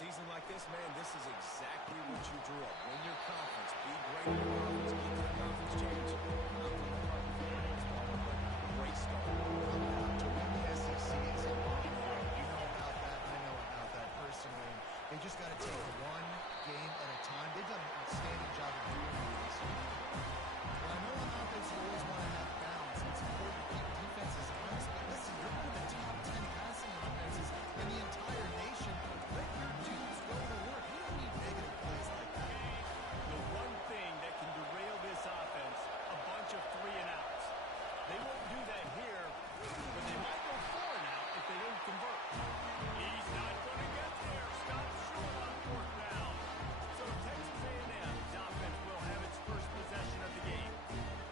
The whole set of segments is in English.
season like this, man, this is exactly what you drew up. Win your conference. Be great in your conference. Get to the conference championship. Not from the front for the most part, but great start. No doubt. To win the SEC is an honor. You know about that. I know about that personally. They just got to take one game at a time. They've done an outstanding job of doing it this year. Well, I know on offense you always want to have balance. It's important to keep defenses honest. But listen, you're one of the top 10 passing offenses in the entire nation. Let your dudes go to work. You don't need negative plays like that. The one thing that can derail this offense, a bunch of 3-and-outs. They won't do that here, but they might go 4-and-out if they don't convert. He's not going to get there. Stop short on 4th down. So Texas A&M's offense will have its first possession of the game.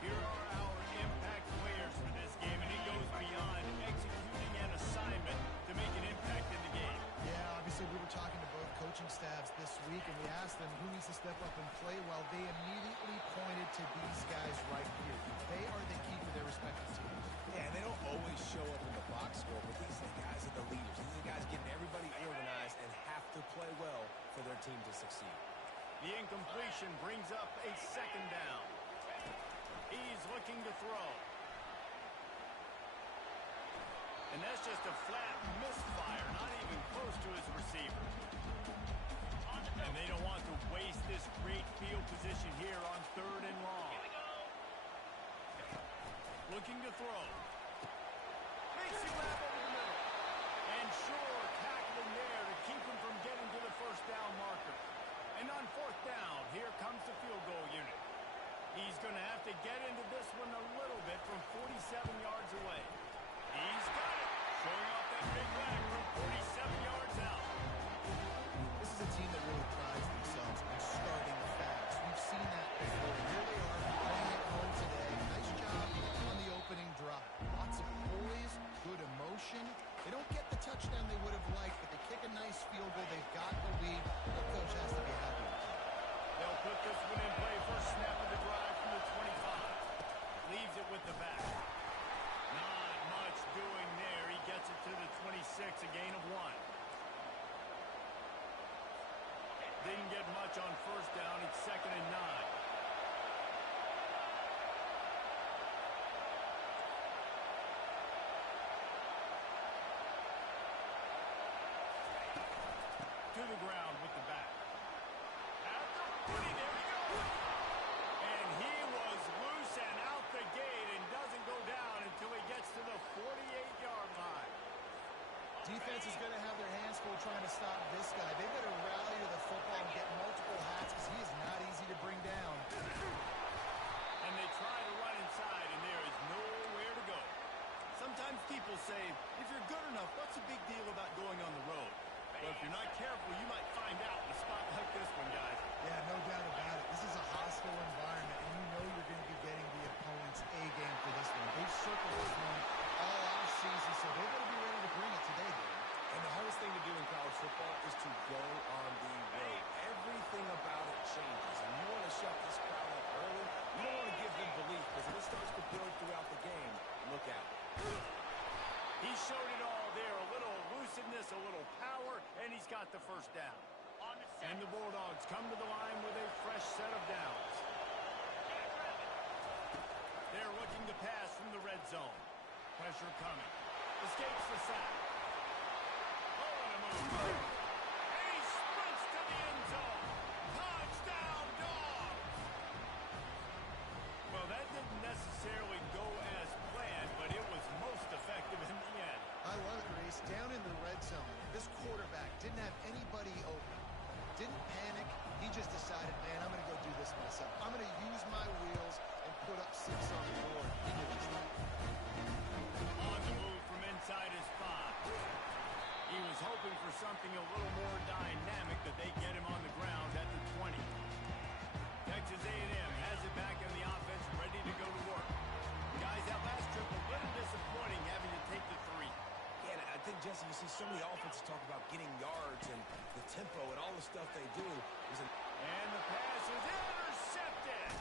Here are our impact players for this game, and it goes beyond executing an assignment to make an impact in the game. Yeah, obviously we were talking to both coaching staffs this week, and we asked them who needs to step up and play well. They immediately pointed to these guys right here. They are the key for their respective teams. Yeah, and they don't always show up in the box score, but these guys are the leaders. These are the guys getting everybody organized and have to play well for their team to succeed. The incompletion brings up a 2nd down. He's looking to throw. And that's just a flat misfire, not even close to his receiver. And they don't want to waste this great field position here on 3rd and long. Looking to throw. Makes him grab over the middle. And sure, tackling there to keep him from getting to the 1st down marker. And on 4th down, here comes the field goal unit. He's going to have to get into this one a little bit from 47 yards away. He's got it. Showing off that big leg from 47 yards out. This is a team that really prides themselves on starting fast. We've seen that before. Here they are playing at home today. Nice job on the opening drive. Lots of poise, good emotion. They don't get the touchdown they would have liked, but they kick a nice field goal. They've got the lead. The coach has to be happy with it. They'll put this one in play. First snap of the drive from the 25. Leaves it with the back. Not much doing there. He gets it to the 26, a gain of 1. Didn't get much on 1st down. It's 2nd and 9. To the ground with the back. At the 40, there we go. And he was loose and out the gate and doesn't go down until he gets to the 48-yard line. Defense is going to have their hands full trying to stop this guy. They better rally to the football and get multiple hats because he is not easy to bring down. And they try to run inside, and there is nowhere to go. Sometimes people say, if you're good enough, what's the big deal about going on the road? Well, if you're not careful, you might find out in a spot like this one, guys. Yeah, no doubt about it. This is a hostile environment, and you know you're going to be getting the opponent's A-game for this one. They've circled this one all offseason, so they're going to be ready to bring it today, Dave. And the hardest thing to do in college football is to go on the road. Everything about it changes, and you want to shut this crowd up early. You don't want to give them belief, because if it starts to build throughout the game, look out. He showed it all there, a little elusiveness, a little power, and he's got the 1st down. And the Bulldogs come to the line with a fresh set of downs. They're looking to pass from the red zone. Pressure coming. Escapes the sack. Oh, and a move. And he sprints to the end zone. Touchdown, Dogs! Well, that didn't necessarily go as planned, but it was most effective in the end. I love it, Reese. Down in the red zone, this quarterback didn't have anybody open. Didn't panic. He just decided, man, I'm going to go do this myself. I'm going to use my wheels and put up 6 on the board. He did just that. On the move from inside his 5. He was hoping for something a little more dynamic, but they get him on the ground at the 20. Texas A&M has it back in the offense, ready to go to work. Guys, that last trip a little disappointing having to take the 3. Yeah, and I think, Jesse, you see so many offenses talk about getting yards and the tempo and all the stuff they do. And the pass is intercepted.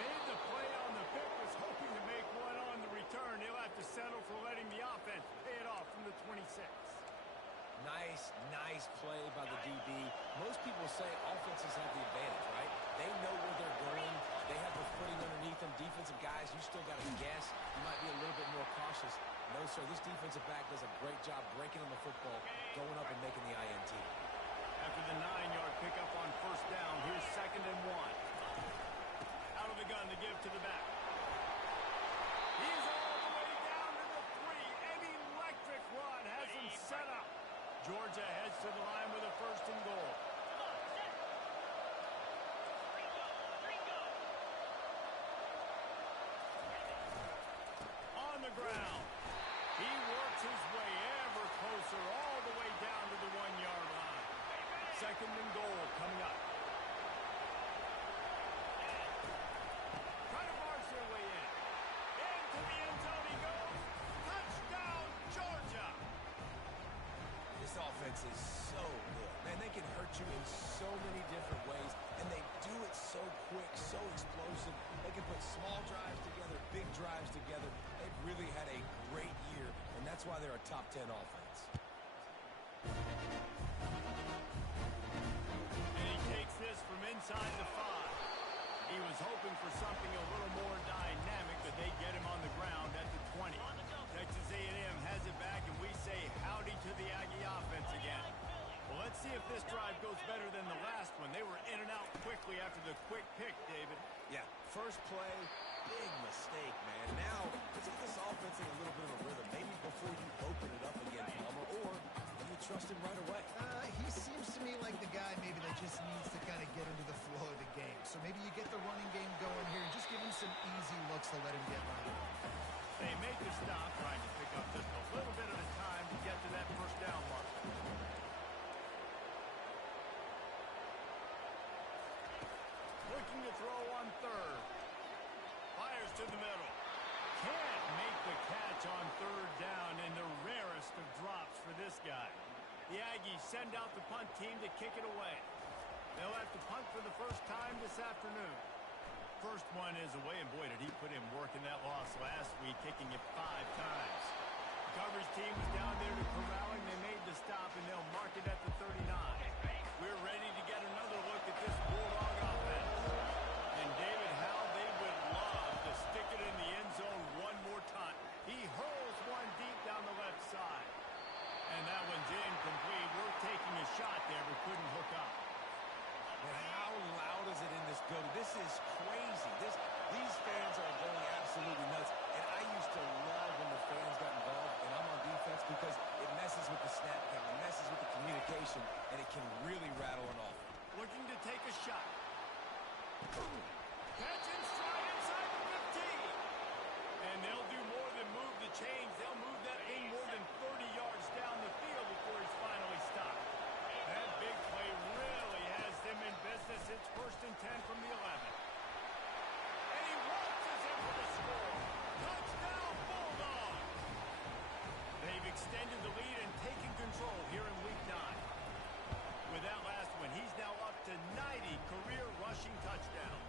Made the play on the pick, was hoping to make one on the return. He'll have to settle for letting the offense pay it off from the 26. Nice play offenses have the advantage, right? They know where they're going. They have the footing underneath them. Defensive guys, you still got to guess. You might be a little bit more cautious. No, sir, this defensive back does a great job breaking on the football, going up and making the INT. After the 9-yard pickup on first down, here's 2nd and 1. Out of the gun to give to the back. He's all the way down to the 3. An electric run has him set up. Georgia heads to the line with a 1st and goal. On the ground. He works his way ever closer all the way down to the 1-yard line. 2nd and goal coming up. Trying to march their way in. Into the end zone he goes. Touchdown, Georgia. This offense is so good. Man, they can hurt you in so many different ways, and they do it so quick, so explosive. They can put small drives together, big drives together. They've really had a great year, and that's why they're a top 10 offense. And he takes this from inside the 5. He was hoping for something a little more dynamic, but they get him on the ground at the 20. Texas A&M has it back, and we say howdy to the Aggie offense again. Well, let's see if this drive goes better than the last one. They were in and out quickly after the quick pick, David. Yeah, first play, big mistake, man. Now, let's get this offense in a little bit of a rhythm. Maybe before you open it up again, Palmer, or you trust him right away. He seems to me like the guy maybe that just needs to kind of get into the flow of the game. So maybe you get the running game going here and just give him some easy looks to let him get running. They make the stop, trying to pick up just a little bit at a time to get to that first down mark. Looking to throw on 3rd. Fires to the middle. Can't make the catch on 3rd down, and the rarest of drops for this guy. The Aggies send out the punt team to kick it away. They'll have to punt for the first time this afternoon. First one is away, and boy, did he put in work in that loss last week, kicking it 5 times. The coverage team was down there to corral him. They made the stop, and they'll mark it at the 39. We're ready to get another look at this Bulldog offense. And David, how they would love to stick it in the end zone one more time. He hurls one deep down the left side. And that one's incomplete. We're taking a shot there, but couldn't hook up. Man, how loud is it in this building? This is crazy. These fans are going absolutely nuts. And I used to love when the fans got involved, and I'm on defense, because it messes with the snap count, it messes with the communication, and it can really rattle an off. Looking to take a shot. Catch in stride inside the 15. And they'll do more than move the chains. They'll move that thing more than 30 yards down the field before he's finally stopped. That big play really has them in business. It's 1st and 10 from the 11. And he waltzes in for the score. Touchdown, Bulldog! They've extended the lead and taken control here in Week 9. With that last one, he's now up to 90 career rushing touchdowns.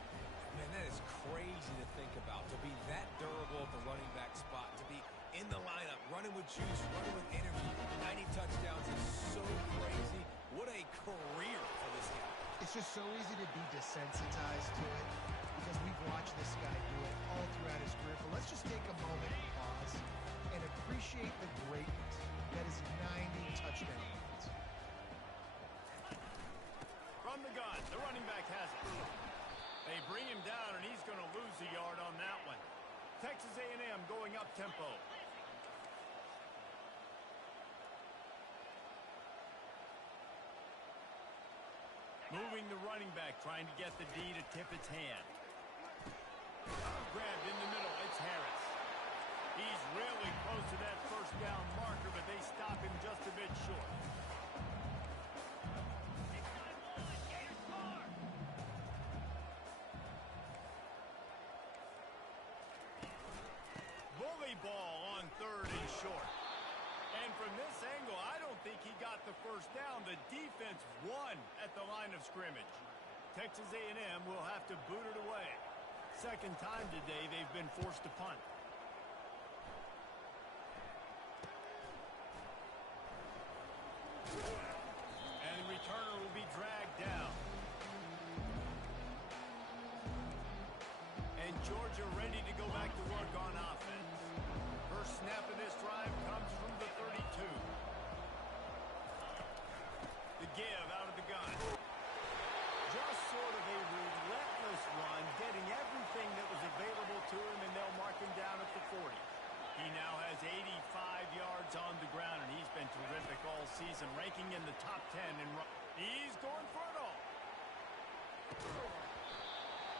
Man, that is crazy to think about, to be that durable at the running back spot, to be in the lineup, running with juice, running with energy. 90 touchdowns is so crazy. What a career for this guy. It's just so easy to be desensitized to it because we've watched this guy do it all throughout his career. But let's just take a moment and pause and appreciate the greatness that is 90 touchdowns. From the gun, the running back has it. They bring him down, and he's going to lose a yard on that one. Texas A&M going up tempo. Moving the running back, trying to get the D to tip its hand. Grabbed in the middle, it's Harris. He's really close to that first down marker, but they stop him just a bit short. Bully ball on 3rd and short. And from this angle, I don't think he got the first down. The defense won at the line of scrimmage. Texas A&M will have to boot it away. Second time today they've been forced to punt. And the returner will be dragged down. and Georgia ready to go back to work on offense. First snap of this drive comes from the 32. The give out of the gun. Just sort of a relentless run, getting everything that was available to him, and they'll mark him down at the 40. He now has 85 yards on the ground, and he's been terrific all season, ranking in the top 10. He's going for it all.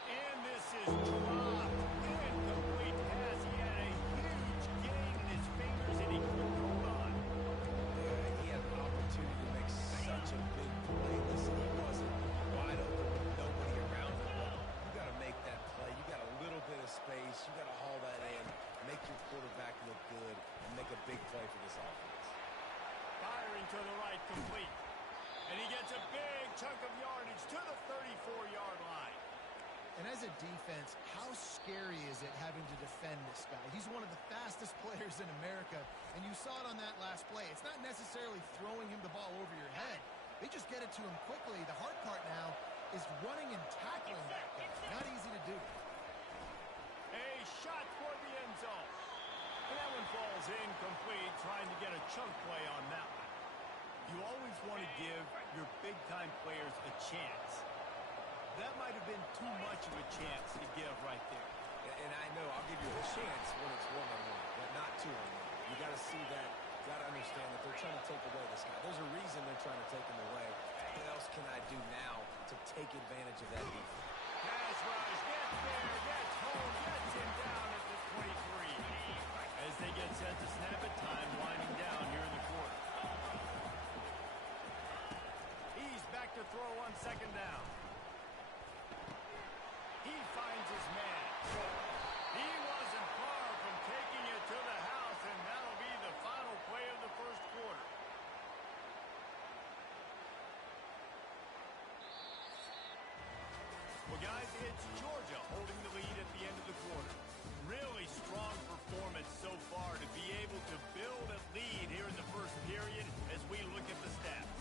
And this is dropped. Incomplete pass. He had a huge gain in his fingers, and he couldn't hold on. Yeah, he had an opportunity to make such a big play. Listen, he wasn't wide open with nobody around him. You got to make that play. You got a little bit of space. You got to haul that in, make your quarterback look good, and make a big play for this offense. Firing to the right, complete. And he gets a big chunk of yardage to the 34-yard line. And as a defense, how scary is it having to defend this guy? He's one of the fastest players in America, and you saw it on that last play. It's not necessarily throwing him the ball over your head. They just get it to him quickly. The hard part now is running and tackling that guy. Not easy to do. A shot toward the end zone. And that one falls incomplete, trying to get a chunk play on that one. You always want to give your big-time players a chance. That might have been too much of a chance to give right there. And I know I'll give you a chance when it's one-on-one, but not two-on-one. You got to see that. You got to understand that they're trying to take away this guy. There's a reason they're trying to take him away. What else can I do now to take advantage of that defense? Pass rush, gets there, gets home, gets him down at the 23. As they get set to snap it, time winding down here in the quarter. He's back to throw on second down. He finds his man. He wasn't far from taking it to the house, and that'll be the final play of the first quarter. Well, guys, it's Georgia holding the lead at the end of the quarter. Really strong performance so far to be able to build a lead here in the first period as we look at the stats.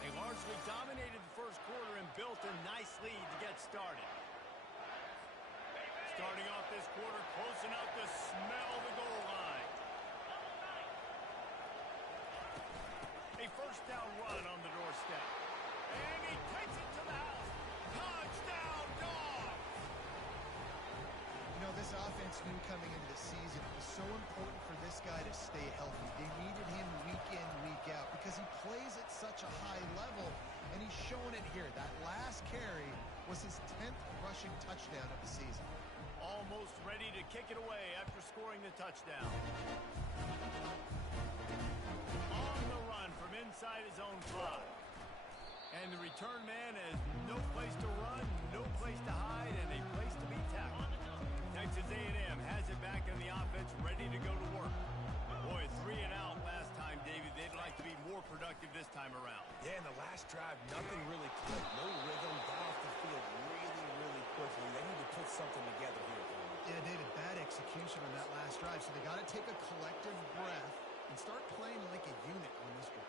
They largely dominated the first quarter and built a nice lead to get started. Starting off this quarter close enough to smell the goal line. A first down run on the doorstep. And he takes it to the house. Touchdown, Dogs! You know, this offense knew coming into the season it was so important for this guy to stay healthy. They needed him week in, week out because he plays at such a high level, and he's showing it here. That last carry was his 10th rushing touchdown of the season. Almost ready to kick it away after scoring the touchdown. On the run from inside his own 5. And the return man has no place to run, no place to hide, and a place to be tackled. Texas A&M has it back in the offense, ready to go to work. Boy, 3 and out last time, David. They'd like to be more productive this time around. Yeah, in the last drive, nothing really clicked. No rhythm, got off the field really, really quickly. They need to put something together here. Yeah, David, bad execution on that last drive, so they got to take a collective breath and start playing like a unit on this one.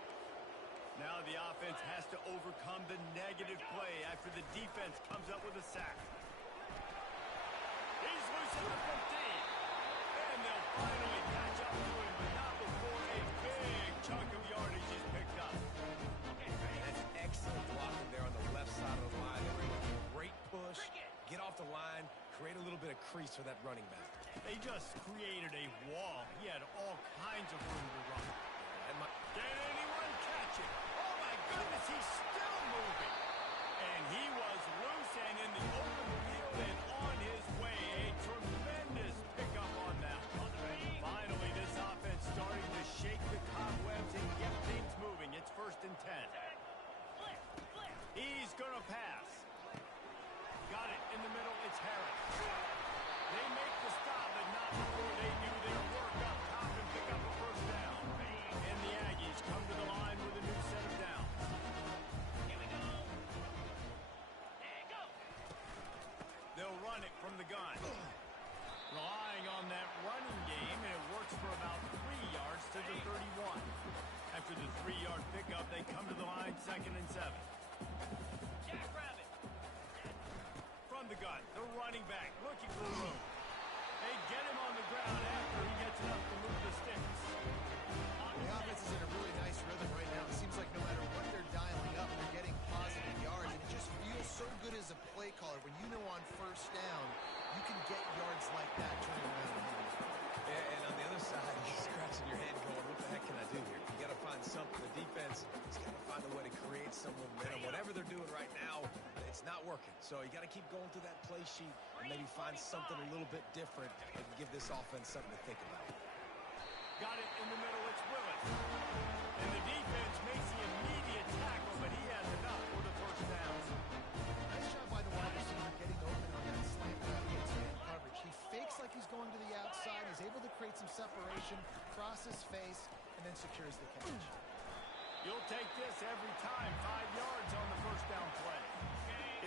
Now the offense has to overcome the negative play after the defense comes up with a sack. He's loose at the 15. And they'll finally catch up to him, but not before a big chunk of yardage is picked up. That's excellent blocking there on the left side of the line. They were able to get a great push, get off the line, create a little bit of crease for that running back. They just created a wall. He had all kinds of room to run. Can anyone catch it? Oh, my goodness, he's still moving. And he was loose and in the open field and on his way. A tremendous pickup on that. Finally, this offense starting to shake the cobwebs and get things moving. It's 1st and 10. He's going to pass. Got it in the middle. It's Harris. They make the stop, but not before they do their work up top and pick up a first down. And the Aggies come to the line with a new set of downs. Here we go. There go. They'll run it from the gun. Relying on that running game, and it works for about 3 yards to the 31. After the 3-yard pickup, they come to the line 2nd and 7. on the gun. The running back looking for room. They get him on the ground after he gets enough to move the sticks. The offense is in a really nice rhythm right now. It seems like no matter what they're dialing up, they're getting positive yards. And it just feels so good as a play caller when you know on first down you can get yards like that turning around. Yeah, and on the other side, you're scratching your head going, what the heck can I do here? You got to find something. The defense has got to find a way to create some momentum. Whatever they're doing right now, it's not working. So you got to keep going through that play sheet and maybe find something a little bit different and give this offense something to think about. Got it in the middle. It's Willis. And the defense makes the immediate tackle, but he has enough for the first down. Nice job by the wide receiver getting open on that slant route against man coverage. He fakes like he's going to the outside. He's able to create some separation, cross his face, and then secures the catch. You'll take this every time. 5 yards on the first down play.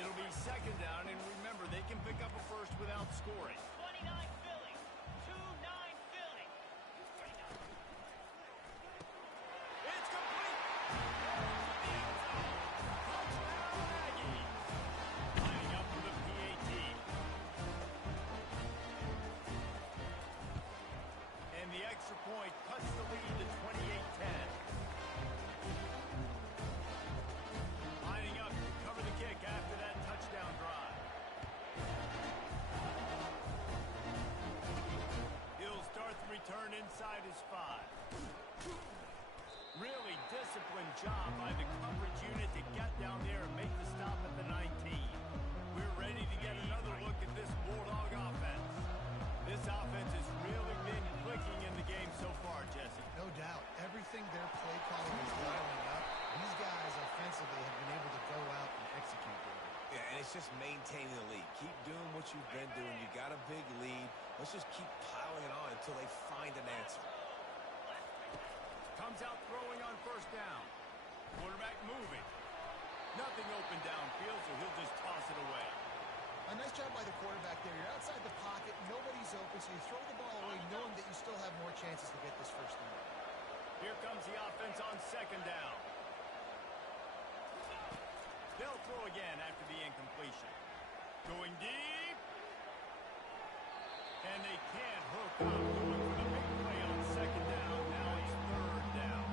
It'll be second down, and remember, they can pick up a first without scoring. 29 Philly. 2-9 Philly. It's complete. To the end zone. Touchdown, Aggie. Lining up for the PAT. And the extra point cuts the lead to 28-10. Lining up to cover the kick after that touchdown drive. He'll start the return inside his 5. Really disciplined job by the coverage unit to get down there and make the stop at the 19. We're ready to get another look at this Bulldog offense. This offense has really been clicking in the game so far, Jesse. No doubt. Everything their play caller is dialing up, these guys offensively have been able to go out and execute there. Yeah, and it's just maintaining the lead. Keep doing what you've been doing. You got a big lead. Let's just keep piling it on until they find an answer. Comes out throwing on first down. Quarterback moving. Nothing open downfield, so he'll just toss it away. A nice job by the quarterback there. You're outside the pocket, nobody's open, so you throw the ball away knowing that you still have more chances to get this first down. Here comes the offense on second down. They'll throw again after the incompletion. Going deep. And they can't hook up. Going for the big play on second down. Now it's third down.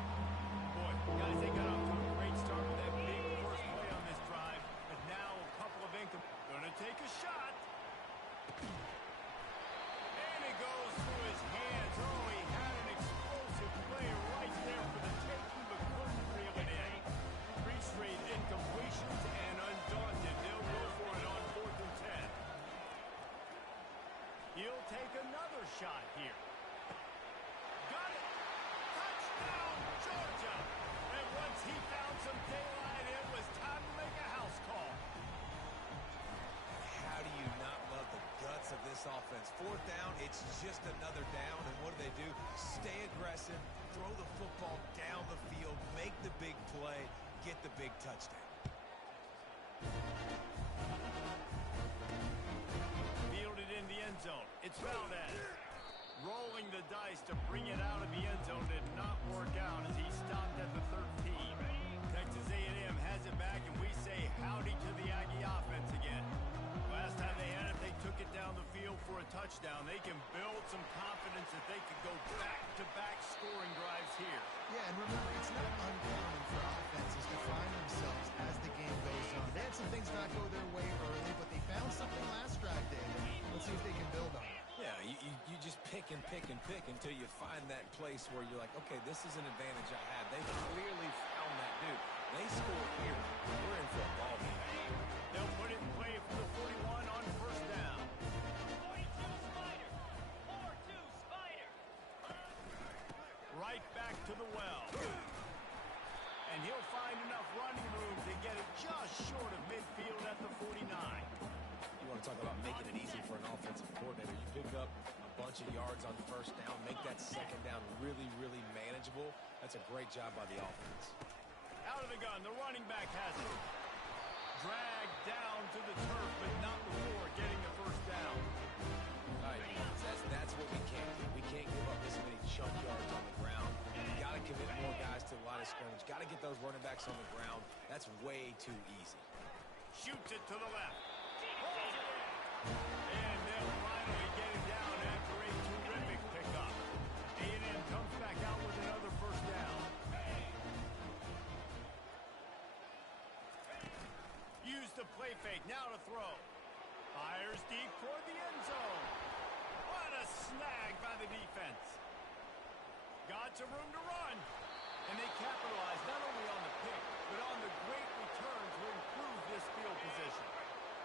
Boy, guys, they got off to a great start with that big first play on this drive. But now a couple of Gonna take a shot. And it goes through his hands. Oh, he had an explosive play right there for the taking, but couldn't reel it in. 3 straight incompletions, and undaunted, they'll go for it on 4th and 10. He'll take another shot here. Got it. Touchdown, Georgia. And once he found some daylight, it was time to make a house call. How do you not love the guts of this offense? 4th down, it's just another down, and what do? Stay aggressive, throw the football down the field, make the big play, get the big touchdown. Fielded in the end zone. It's Valdez. Rolling the dice to bring it out of the end zone did not work out as he stopped at the 13. Texas A&M has it back, and we say howdy to the Aggie offense again. Last time they had it, they took it down the field for a touchdown. They can build some confidence that they could go back-to-back scoring drives here. Yeah, and remember, it's not uncommon for offenses to find themselves as the game goes on. They had some things not go their way early, but they found something last drive, David. Let's see if they can build on it. Yeah, you just pick and pick and pick until you find that place where you're like, okay, this is an advantage I have. They clearly found that dude. They score here. We're in for a ball game. They'll put it in play for the 41 on first down. 42 Spider. 4-2 Spider. Right back to the well. And he'll find enough running room to get it just short of midfield at the 49. You want to talk about making it easy for an offensive coordinator. You pick up a bunch of yards on first down, make that second down really, really manageable. That's a great job by the offense. Out of the gun, the running back has it. Dragged down to the turf, but not before getting the first down. All right, that's what we can't do. We can't give up this many chunk yards on the ground. You got to commit more guys to the line of scrimmage. Got to get those running backs on the ground. That's way too easy. Shoots it to the left. Pulls it in. And they'll finally get him down after a terrific pickup. A&M comes back out with another first down. Use the play fake, now to throw. Fires deep toward the end zone. What a snag by the defense. Got some room to run. And they capitalize not only on the pick, but on the great return to improve this field position.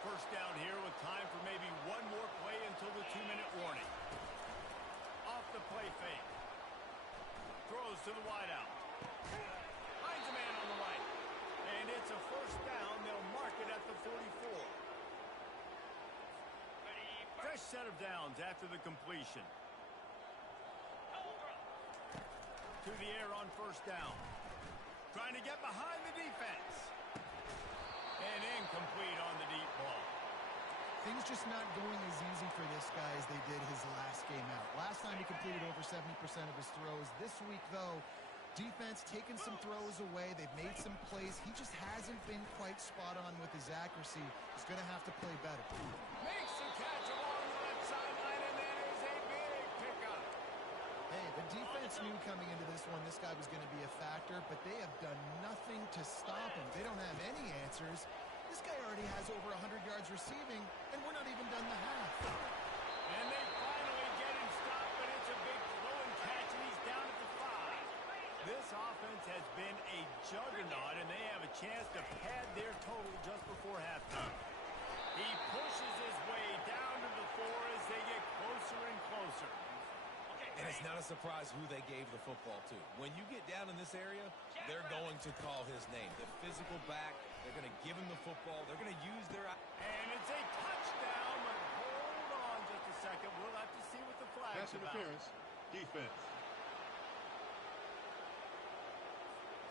First down here with time for maybe one more play until the 2-minute warning. Off the play fake. Throws to the wideout. Finds a man on the right. And it's a first down. They'll mark it at the 44. Fresh set of downs after the completion. To the air on first down. Trying to get behind the defense. And incomplete on the deep ball. Things just not going as easy for this guy as they did his last game out. Last time he completed over 70% of his throws. This week, though, defense taking some throws away. They've made some plays. He just hasn't been quite spot on with his accuracy. He's going to have to play better. Makes the catch along the left sideline, and that is a big pickup. Hey, the defense knew coming into this one this guy was going to be a factor, but they have done nothing to stop him. They don't have any answers. This guy already has over 100 yards receiving, and we're not even done the half. And they finally get him stopped, but it's a big throw and catch, and he's down at the 5. This offense has been a juggernaut, and they have a chance to pad their total just before halftime. He pushes his way down to the 4 as they get closer and closer. And it's not a surprise who they gave the football to. When you get down in this area, they're going to call his name. The physical back, they're going to give him the football. They're going to use their... And it's a touchdown, but hold on just a second. We'll have to see what the flag's Pass about. interference, defense.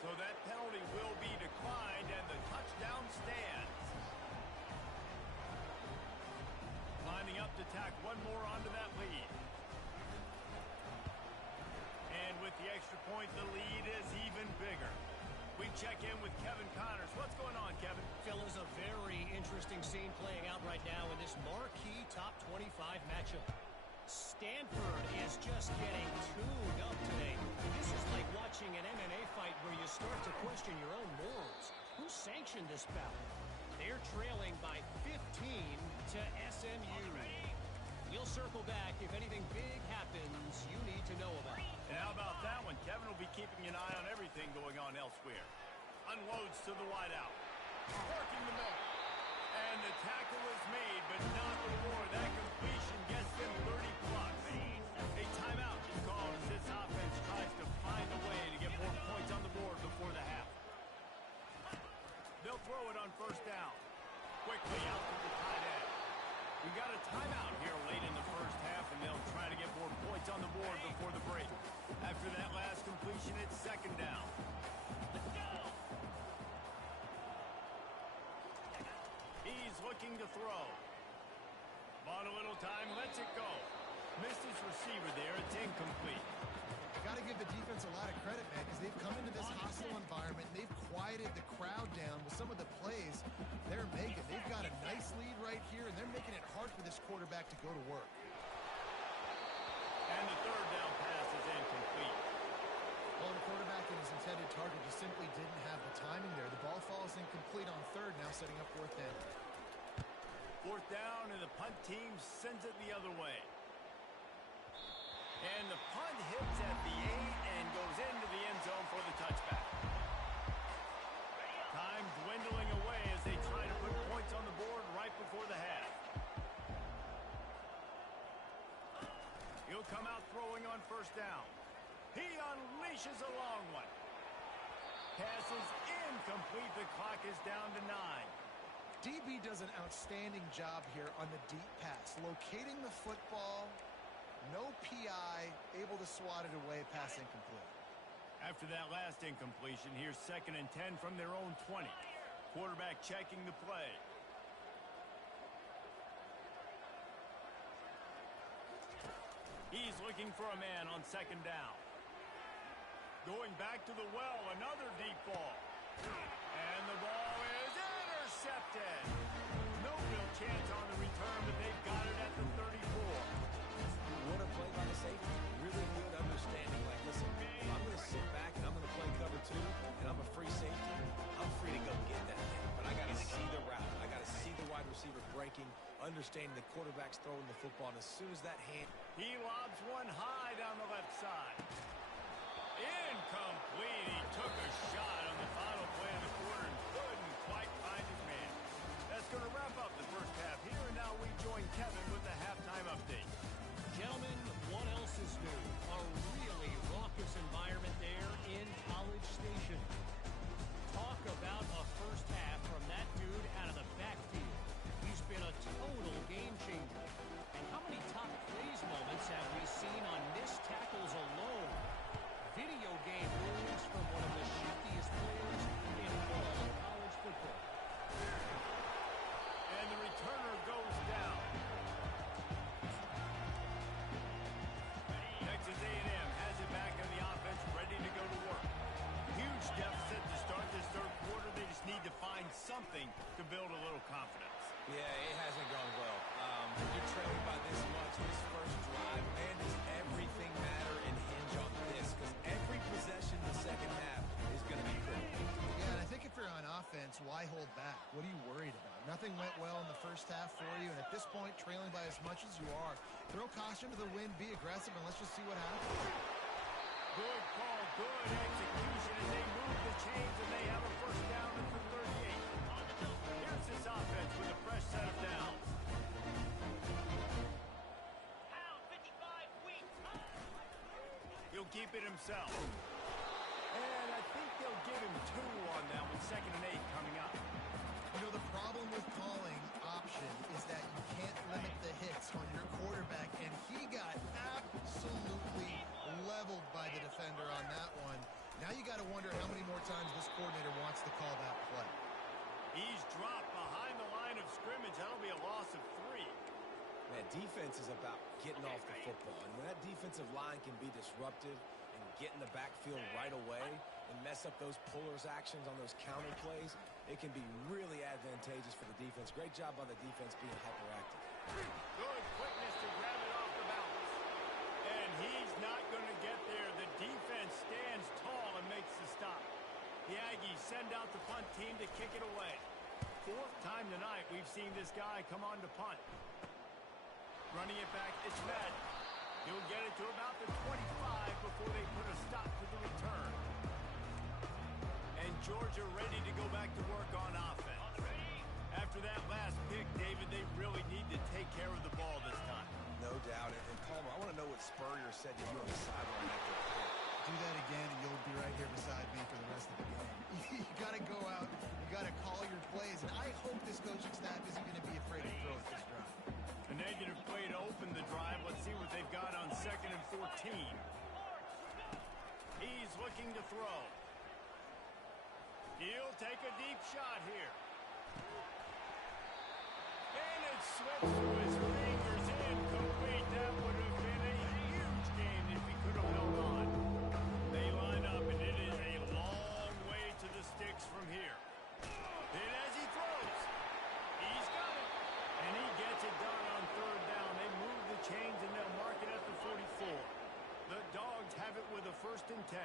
So that penalty will be declined, and the touchdown stands. Lining up to tack one more onto that lead. And with the extra point, the lead is even bigger. We check in with Kevin Connors. What's going on, Kevin? Fellas, a very interesting scene playing out right now in this marquee top 25 matchup. Stanford is just getting tuned up today. This is like watching an MMA fight where you start to question your own morals. Who sanctioned this bout? They're trailing by 15 to SMU. We'll circle back if anything big happens you need to know about. And how about that one? Kevin will be keeping an eye on everything going on elsewhere. Unloads to the wideout. Working the middle. And the tackle is made, but not before that completion gets them 30-plus. A timeout is called as this offense tries to find a way to get more points on the board before the half. They'll throw it on first down. Quickly out to the tight end. We got a timeout here late in the first half, and they'll try to get more points on the board before the break. After that last completion, it's second down. He's looking to throw. Bought a little time, lets it go. Missed his receiver there, it's incomplete. Got to give the defense a lot of credit, man, because they've come into this hostile environment. They've quieted the crowd down with some of the plays they're making. They've got a nice lead right here, and they're making it hard for this quarterback to go to work. And the third down pass is incomplete. Well, the quarterback and his intended target just simply didn't have the timing there. The ball falls incomplete on third, now setting up fourth down. Fourth down, and the punt team sends it the other way. And the punt hits at the 8 and goes into the end zone for the touchback. Time dwindling away as they try to put points on the board right before the half. He'll come out throwing on first down. He unleashes a long one. Pass is incomplete. The clock is down to 9. DB does an outstanding job here on the deep pass, locating the football. No PI, able to swat it away, pass incomplete. After that last incompletion, here's 2nd and 10 from their own 20. Quarterback checking the play. He's looking for a man on 2nd down. Going back to the well, another deep ball. And the ball is intercepted. No real chance on the return, but they understanding the quarterback's throwing the football, and as soon as that hand... He lobs one high down the left side. Incomplete. He took a shot on the final play of the quarter and couldn't quite find his man. That's going to wrap up the first half here, and now we join Kevin with the halftime update. Gentlemen, what else is new? A really raucous environment there in College Station. Talk about a first half from that dude out of the backfield. He's been a total game changer. And how many top plays moments have we seen on missed tackles alone? Video game moves from one of the shiftiest players in all of college football. And the returner goes down. Texas A&M has it back on the offense, ready to go to work. Huge deficit to start this third quarter. They just need to find something to build a little confidence. Yeah, it hasn't gone well. You're trailing by this much, this first drive, man, does everything matter and hinge on this? Because every possession in the second half is going to be critical. Yeah, and I think if you're on offense, why hold back? What are you worried about? Nothing went well in the first half for you, and at this point, trailing by as much as you are, throw caution to the wind, be aggressive, and let's just see what happens. Good call, good execution as they move the chains, and they have a first down at the 38. Here's this offense with a fresh set of downs. Pound 55 weak. He'll keep it himself. And I think they'll give him 2 on that with 2nd and 8 coming up. You know, the problem with calling option is that you can't limit the hits on your quarterback, and he got absolutely leveled by the defender on that one. Now you got to wonder how many more times this coordinator wants to call that play. He's dropped behind the line of scrimmage. That'll be a loss of 3. Man, defense is about getting off the football. And when that defensive line can be disruptive and get in the backfield right away and mess up those pullers actions on those counter plays, it can be really advantageous for the defense. Great job by the defense being hyperactive. Good quickness to grab it off the bounce. And he's not going to get there. The defense stands tall and makes the stop. The Aggies send out the punt team to kick it away. 4th time tonight we've seen this guy come on to punt. Running it back, it's Madden. He'll get it to about the 25 before they put a stop to the return. And Georgia ready to go back to work on offense. After that last pick, David, they really need to take care of the ball this time. No doubt. And Palmer, I want to know what Spurrier said to you on the sideline after the pick. Do that again, and you'll be right here beside me for the rest of the game. You got to go out, you got to call your plays, and I hope this coaching staff isn't going to be afraid to throw at this drive. A negative play to open the drive. Let's see what they've got on 2nd and 14. He's looking to throw. He'll take a deep shot here. And it slips through his fingers. Incomplete. That would have been a huge game if he could have held on. They line up, and it is a long way to the sticks from here. And as he throws, he's got it. And he gets it done on 3rd down. They move the chains, and they'll mark it at the 44. The Dogs have it with a 1st and 10.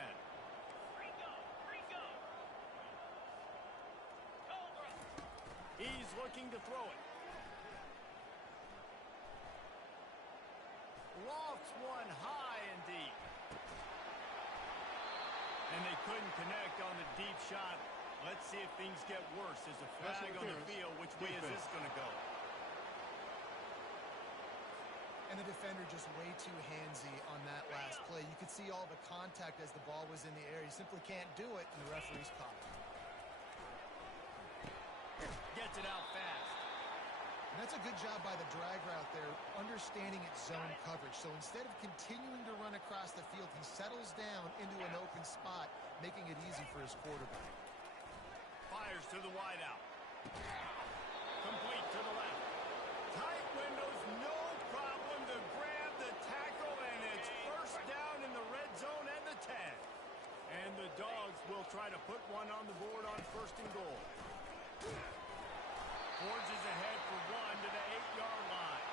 He's looking to throw it. Lofts one high and deep. And they couldn't connect on the deep shot. Let's see if things get worse. There's a flag on the field. Which way is this going to go? And the defender just way too handsy on that last play. You could see all the contact as the ball was in the air. He simply can't do it, and the referee's caught it. Gets it out fast. And that's a good job by the drag route there, understanding its zone coverage. So instead of continuing to run across the field, he settles down into an open spot, making it easy for his quarterback. Fires to the wideout. Complete to the left. Tight windows, no problem to grab the tackle, and it's first down in the red zone and the 10. And the Dogs will try to put one on the board on 1st and goal. Forges ahead for 1 to the 8-yard line.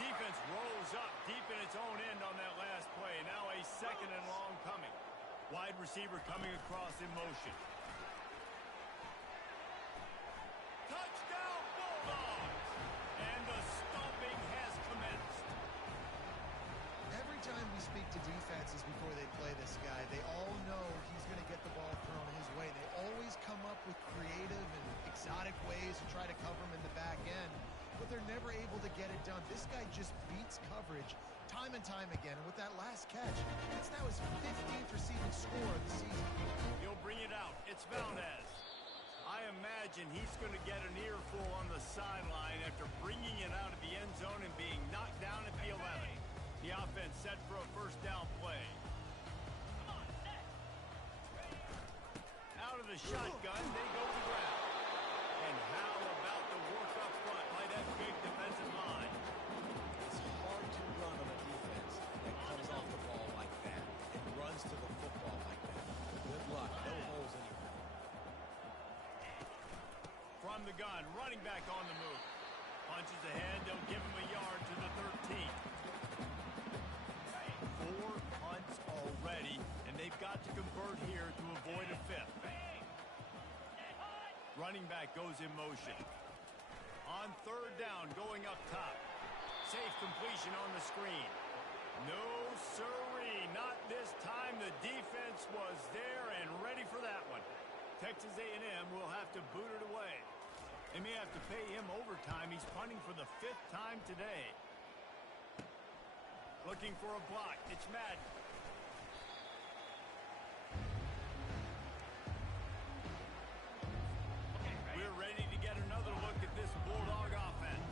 Defense rolls up deep in its own end on that last play. Now a 2nd and long coming. Wide receiver coming across in motion. Touchdown Bulldogs! exotic ways to try to cover him in the back end, but they're never able to get it done. This guy just beats coverage time and time again. And with that last catch, that's now his 15th receiving score of the season. He'll bring it out. It's Valdez. I imagine he's going to get an earful on the sideline after bringing it out of the end zone and being knocked down at the 11. The offense set for a first down play. Out of the shotgun, they go to the ground. And how about the work up front by that big defensive line? It's hard to run on a defense that comes off the ball like that and runs to the football like that. Good luck. No holes anywhere. From the gun, running back on the move. Punches ahead, they'll give him a yard to the 13. 4 punts already, and they've got to convert here to avoid a 5th. Running back goes in motion. On 3rd down, going up top. Safe completion on the screen. No siree, not this time. The defense was there and ready for that one. Texas A&M will have to boot it away. They may have to pay him overtime. He's punting for the 5th time today. Looking for a block. It's Madden. We're ready to get another look at this Bulldog offense.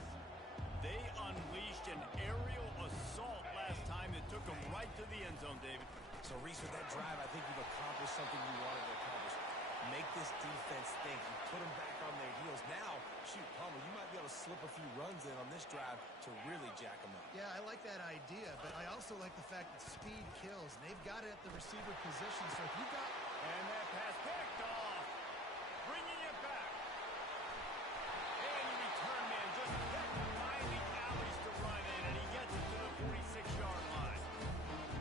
They unleashed an aerial assault last time that took them right to the end zone, David. So, Reese, with that drive, I think you've accomplished something you wanted to accomplish. Make this defense think. You put them back on their heels. Now, shoot, Palmer, you might be able to slip a few runs in on this drive to really jack them up. Yeah, I like that idea, but I also like the fact that speed kills. And they've got it at the receiver position, so if you got... And that pass picked off. Bringing it back. And the return man just kept finding alleys to run in, and he gets it to the 46-yard line.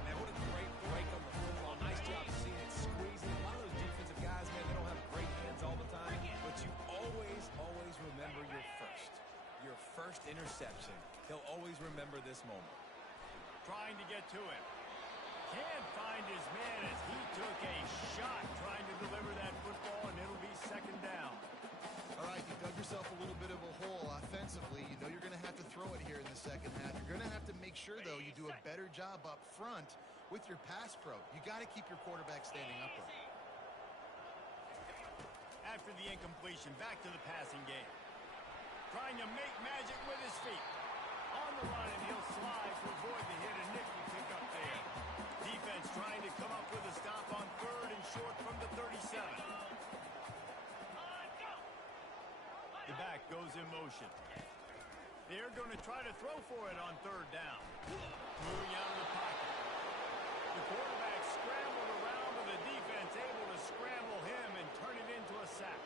Man, what a great break on the football. Nice job seeing it squeezing. A lot of those defensive guys, man, they don't have great hands all the time, but you always remember your first interception. He'll always remember this moment. Trying to get to him. Can't find his man as he took a shot trying to deliver that football, and it'll be 2nd down. All right, you dug yourself a little bit of a hole offensively. You know you're going to have to throw it here in the second half. You're going to have to make sure, though, you do a better job up front with your pass pro. You got to keep your quarterback standing upright. After the incompletion, back to the passing game. Trying to make magic with his feet. On the run, and he'll slide to avoid the hit, and Nick will pick up there. Defense trying to come up with a stop on 3rd and short from the 37. The back goes in motion. They're going to try to throw for it on 3rd down. Moving out of the pocket. The quarterback scrambled around, but the defense able to scramble him and turn it into a sack.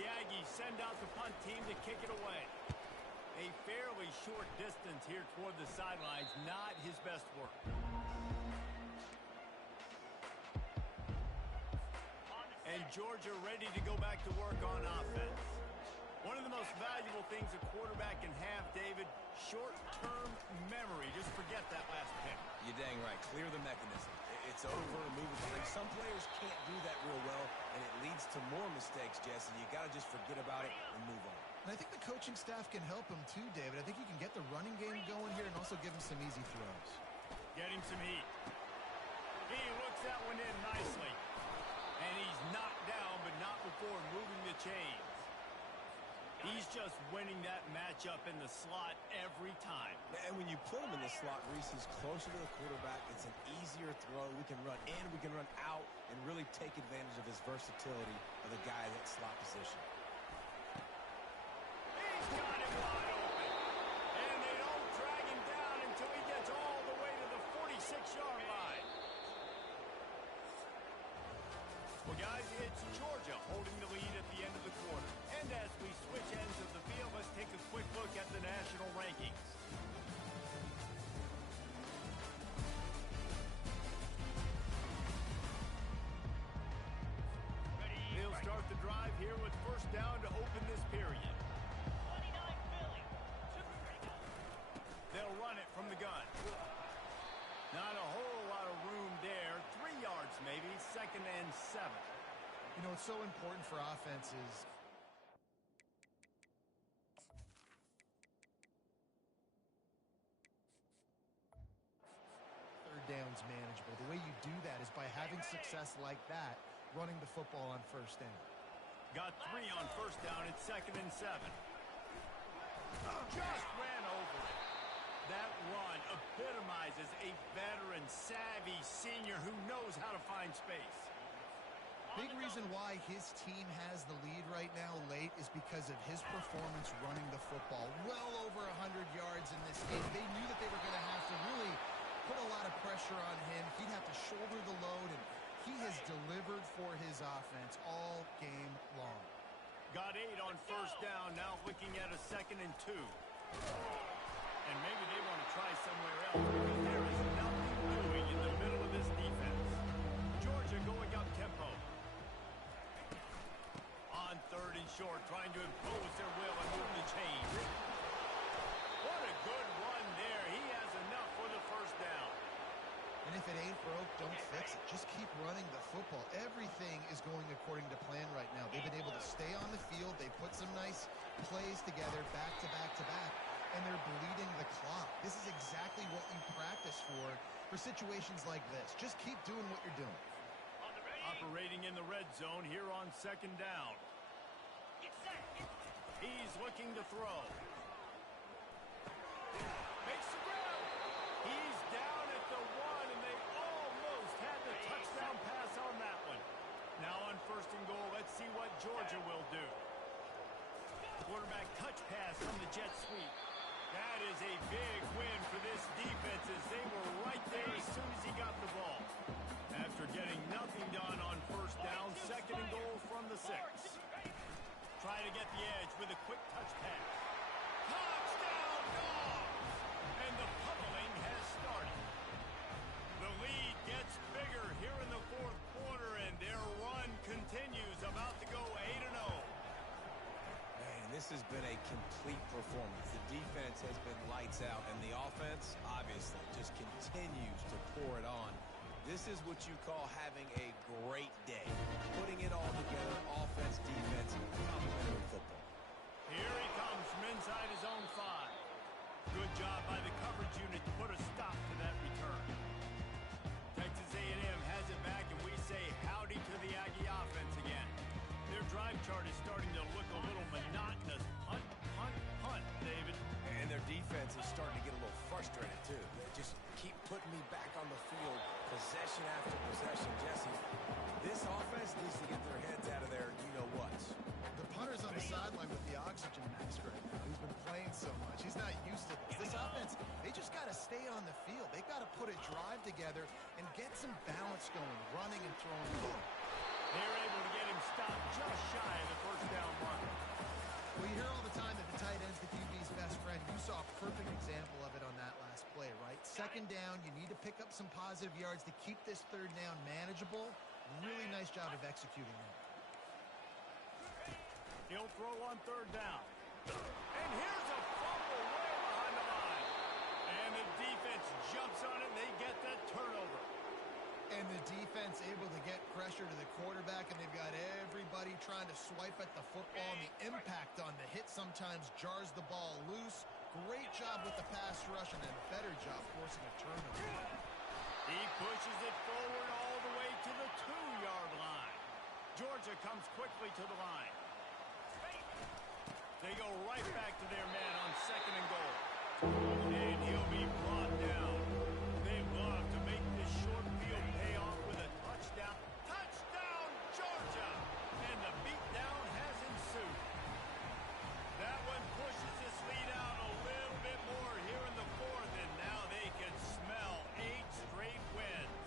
The Aggies send out the punt team to kick it away. A fairly short distance here toward the sidelines, not his best work. And Georgia ready to go back to work on offense. One of the most valuable things a quarterback can have, David, short-term memory. Just forget that last pick. You're dang right. Clear the mechanism. It's over and move it. Some players can't do that real well, and it leads to more mistakes, Jesse. You got to just forget about it and move on. And I think the coaching staff can help him too, David. I think you can get the running game going here and also give him some easy throws. Getting some heat. He looks that one in nicely. And he's knocked down, but not before moving the chains. He's just winning that matchup in the slot every time. And when you put him in the slot, Reese, he's closer to the quarterback. It's an easier throw. We can run in, we can run out, and really take advantage of his versatility of the guy at slot position. He's got him wide open. And they don't drag him down until he gets all the way to the 46-yard line. Well, guys, it's Georgia holding the lead at the end of the quarter. And as we switch ends of the field, let's take a quick look at the national rankings. They'll start the drive here with 1st down to open this period. 29 Philly. They'll run it from the gun. Not a whole lot of room there. 3 yards maybe, 2nd and 7. You know, it's so important for offenses downs manageable. The way you do that is by having success like that, running the football on first down. Got 3 on first down. It's 2nd and 7. Just ran over it. That run epitomizes a veteran, savvy senior who knows how to find space. Big reason why his team has the lead right now late is because of his performance running the football. Well over 100 yards in this game. They knew that they were going to have to really put a lot of pressure on him. He'd have to shoulder the load, and he has delivered for his offense all game long. Got 8 on first down, now looking at a 2nd and 2. And maybe they want to try somewhere else because there is nothing doing in the middle of this defense. Georgia going up tempo. On 3rd and short, trying to impose their will and move the chains. What a good run there. He has enough for the first down. And if it ain't broke, don't fix it. Just keep running the football. Everything is going according to plan right now. They've been able to stay on the field. They put some nice plays together, back to back to back, and they're bleeding the clock. This is exactly what you practice for situations like this. Just keep doing what you're doing. Operating in the red zone here on 2nd down. He's looking to throw. Makes the grab. He's down at the 1, and they almost had the touchdown pass on that one. Now on 1st and goal, let's see what Georgia will do. Quarterback touch pass from the jet sweep. That is a big win for this defense as they were right there as soon as he got the ball. After getting nothing done on first down, 2nd and goal from the 6. Try to get the edge with a quick touch pass. Touchdown Dogs! And the pummeling has started. The lead gets bigger here in the 4th quarter, and their run continues, about to go 8-0. Man, this has been a complete performance. The defense has been lights out, and the offense, obviously, just continues to pour it on. This is what you call having a great day. Putting it all together, offense, defense, complementary football. Here he comes from inside his own 5. Good job by the coverage unit to put a stop to that return. Texas A&M has it back, and we say howdy to the Aggie offense again. Their drive chart is starting to look a little monotonous. Punt, punt, punt, David. And their defense is starting to get a little frustrated, too. They just keep putting me back on the field, possession after possession. Jesse, this offense needs to get their heads out of there, you-know-what. The punter's on the sideline with the oxygen mask right now. He's been playing so much. He's not used to this. This offense, they just got to stay on the field. They got to put a drive together and get some balance going, running and throwing the ball. They're able to get him stopped just shy of the first down mark. Well, you hear all the time that the tight end's the QB's best friend. You saw a perfect example of it on that last play, right? 2nd down, you need to pick up some positive yards to keep this 3rd down manageable. Really nice job of executing that. He'll throw on 3rd down. And here's a fumble way behind the line. And the defense jumps on it, and they get that turnover. And the defense able to get pressure to the quarterback, and they've got everybody trying to swipe at the football. And the impact on the hit sometimes jars the ball loose. Great job with the pass rush, and a better job forcing a turnover. He pushes it forward all the way to the 2-yard line. Georgia comes quickly to the line. They go right back to their man on 2nd and goal. And he'll be brought down. They love to make this short field pay off with a touchdown. Touchdown, Georgia! And the beatdown has ensued. That one pushes this lead out a little bit more here in the 4th, and now they can smell 8 straight wins.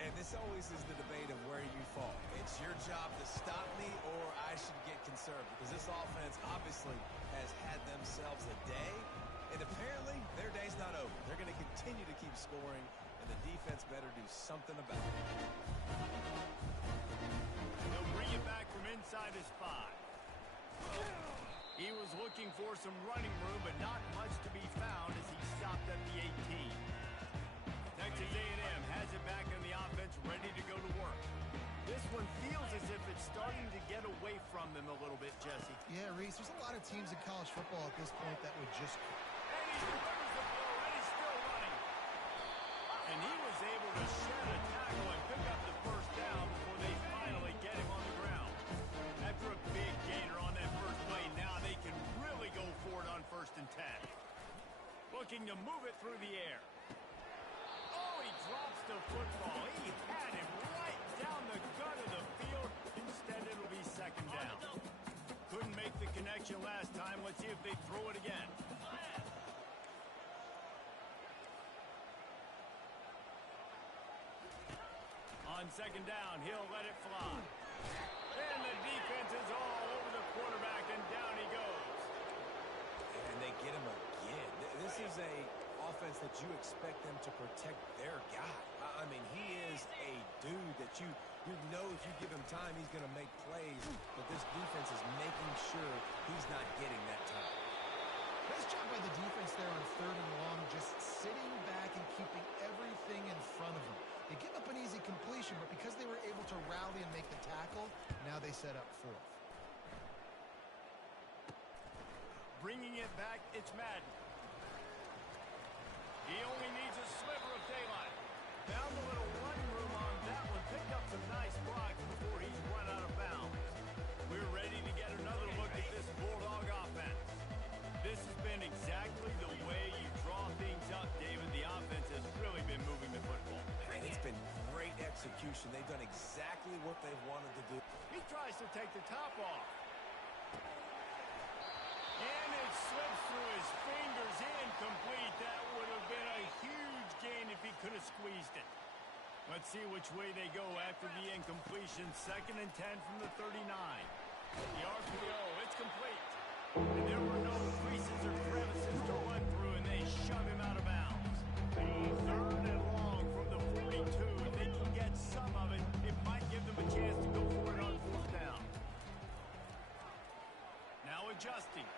And this always is the debate of where you fall. It's your job to stop me, or I should get conservative, because this offense obviously has had themselves a day, and apparently their day's not over. They're going to continue to keep scoring, and the defense better do something about it. He'll bring it back from inside his 5. He was looking for some running room, but not much to be found as he stopped at the 18. Texas A&M has it back on the offense, ready to go to work. This one feels as if it's starting to get away from them a little bit, Jesse. Yeah, Reese, there's a lot of teams in college football at this point that would just... And he delivers the blow, and he's still running. to shed a tackle and pick up the first down before they finally get him on the ground. After a big gainer on that first play, now they can really go for it on 1st and 10. Looking to move it through the air. Oh, he drops the football. He had him right down the gut of the field. Instead, it'll be 2nd down. Couldn't make the connection last time. Let's see if they throw it again. On 2nd down, he'll let it fly. And the defense is all over the quarterback, and down he goes. And they get him again. This is a offense that you expect them to protect their guy. I mean, he is a dude that you know if you give him time, he's going to make plays. But this defense is making sure he's not getting that time. Nice job by the defense there on 3rd and long, just sitting back and keeping everything in front of them. They give up an easy completion, but because they were able to rally and make the tackle, now they set up 4th. Bringing it back, it's Madden. He only needs a sliver of daylight. Found a little running room on that one. Picked up some nice blocks before he's run out of bounds. We're ready to get another look at this Bulldog offense. This has been exactly the way you draw things up, David. The offense has really been moving the football. And it's been great execution. They've done exactly what they wanted to do. He tries to take the top off. And it slips through his fingers, incomplete. That would have been a huge gain if he could have squeezed it. Let's see which way they go after the incompletion. 2nd and 10 from the 39. The RPO, it's complete. And there were no creases or crevices to run through, and they shove him out of bounds. 3rd and long from the 42. If they can get some of it, it might give them a chance to go for it on 4th down. Now adjusting.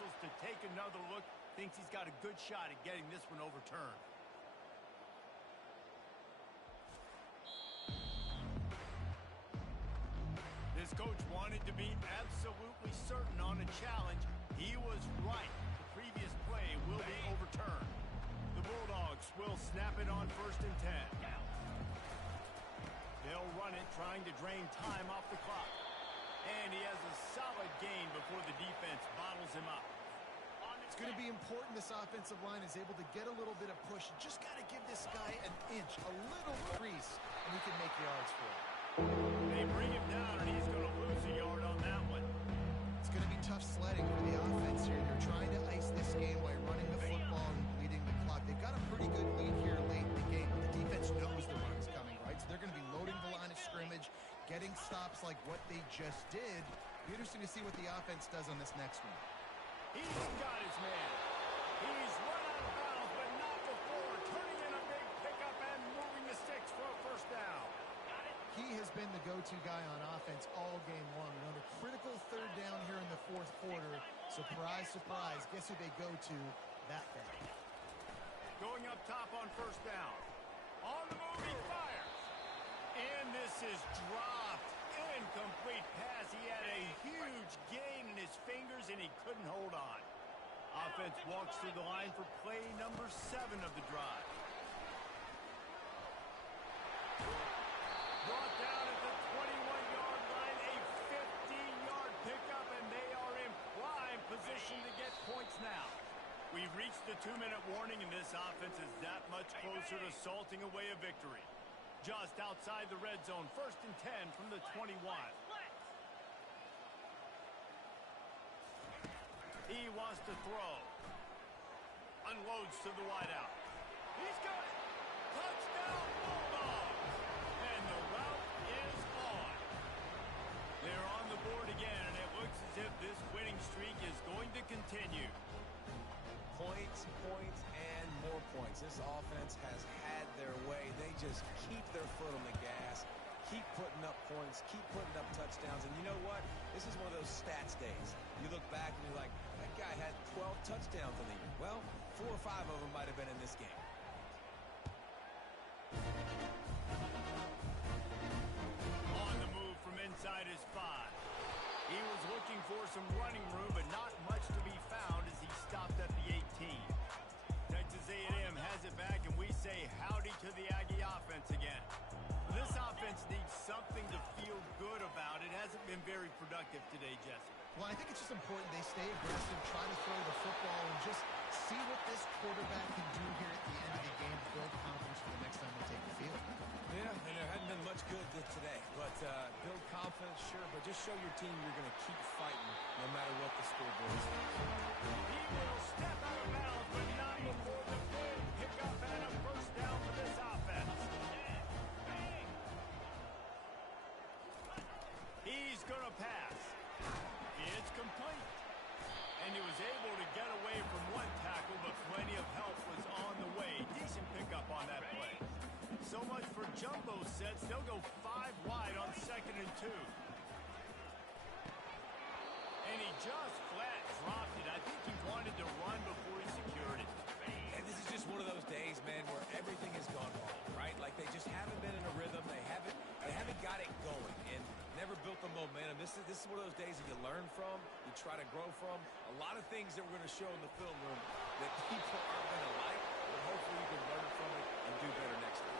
To take another look, thinks he's got a good shot at getting this one overturned. This coach wanted to be absolutely certain on a challenge. He was right. The previous play will be overturned. The Bulldogs will snap it on 1st and 10. They'll run it, trying to drain time off the clock. And he has a solid gain before the defense bottles him up. It's going to be important this offensive line is able to get a little bit of push. Just got to give this guy an inch, a little crease, and he can make yards for it. They bring him down, and he's going to lose a yard on that one. It's going to be tough sledding for the offense here. They're trying to ice this game by running the football and bleeding the clock. They've got a pretty good lead here late in the game, but the defense knows the run's coming, right? So they're going to be loading the line of scrimmage, getting stops like what they just did. Be interesting to see what the offense does on this next one. He's got his man. He's run out of bounds, but not before. Turning in a big pickup and moving the sticks for a 1st down. He has been the go-to guy on offense all game long. On a critical 3rd down here in the 4th quarter. Surprise, surprise. Guess who they go to that day? Going up top on 1st down. On the move, he fires. And this is dropped. Incomplete pass. He had a huge gain in his fingers, and he couldn't hold on. Offense walks through the line for play number 7 of the drive. Brought down at the 21-yard line, a 15-yard pickup, and they are in prime position to get points now. We've reached the 2-minute warning, and this offense is that much closer to salting away a victory. Just outside the red zone, 1st and 10 from the 21. He wants to throw. Unloads to the wideout. He's got it. Touchdown, Bulldogs. And the route is on. They're on the board again, and it looks as if this winning streak is going to continue. Points, points, and more points. This offense has had their way. They just keep their foot on the gas, keep putting up points, keep putting up touchdowns. And you know what? This is one of those stats days. You look back and you're like, that guy had 12 touchdowns in the year. Well, 4 or 5 of them might have been in this game. hasn't been very productive today, Jesse. Well, I think it's just important they stay aggressive, try to throw the football, and just see what this quarterback can do here at the end of the game to build confidence for the next time they take the field. Yeah, and there hadn't been much good today. But build confidence, sure, but just show your team you're going to keep fighting no matter what the scoreboard is. He will step out of bounds, but not before the big pickup and a first down for this offense. He's going to pass. It's complete. And he was able to get away from one tackle, but plenty of help was on the way. Decent pickup on that play. So much for jumbo sets. They'll go 5 wide on 2nd and 2. And he just flat dropped it. I think he wanted to run before he secured it. And this is just one of those days, man, where everything has gone wrong, right? Like they just haven't been in a rhythm. They haven't got it going and never built the momentum. This is one of those days that you learn from, you try to grow from. A lot of things that we're going to show in the film room that people aren't going to like, but hopefully you can learn from it and do better next time.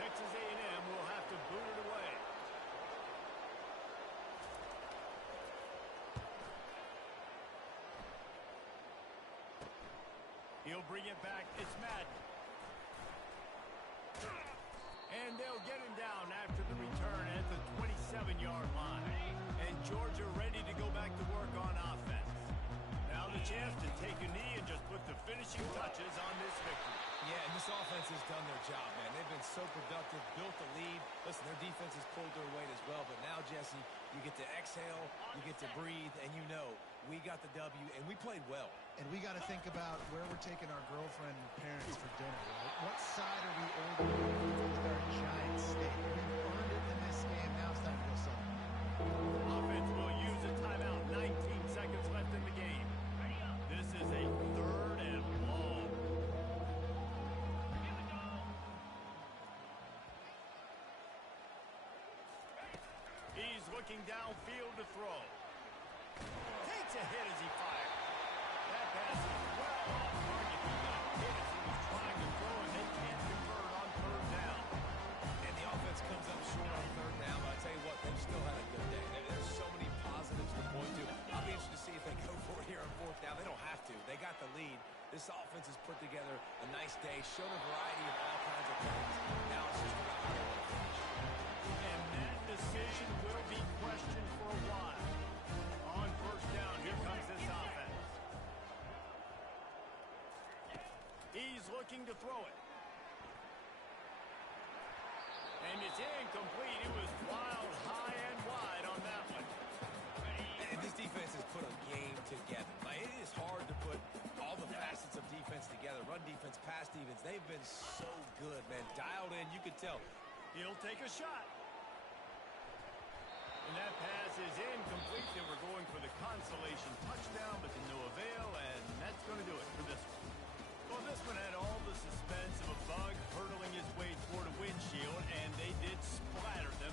Texas A&M will have to boot it away. He'll bring it back. It's Madden. And they'll get him down after the return at the 27-yard line. And Georgia ready to go back to work on offense. Now the chance to take a knee and just put the finishing touches on this victory. Yeah, and this offense has done their job, man. They've been so productive, built a lead. Listen, their defense has pulled their weight as well. But now, Jesse, you get to exhale, you get to breathe, and you know we got the W, and we played well. And we got to think about where we're taking our girlfriend and parents for dinner, right? What side are we ordering with our giant steak? We've earned it in this game. Now it's time to go celebrate. Offense will use a timeout. 19 seconds left in the game. This is a 3rd and long. He's looking downfield to throw. Takes a hit as he fires. That pass is well off target. He got hit as he was trying to throw, and they can't convert on 3rd down. And the offense comes up short on 3rd down, but I tell you what, they've still had a good day. There's so many positives to point to. I'll be interested to see if they go for it here on 4th down. They don't have to. They got the lead. This offense has put together a nice day, shown a variety of all kinds of things. Now it's just about how they want to finish. And that decision will be questioned for a while. On 1st down, here comes this offense. He's looking to throw it. And it's incomplete. It was wild, high and wide on that one. And this defense has put a game together. Like, it is hard to put all the facets of defense together. Run defense, pass defense. They've been so good, man. Dialed in, you could tell. He'll take a shot. And that pass is incomplete. They were going for the consolation touchdown, but to no avail, and that's going to do it for this one. Well, this one had all the suspense of a bug hurtling his way toward a windshield, and they did splatter them.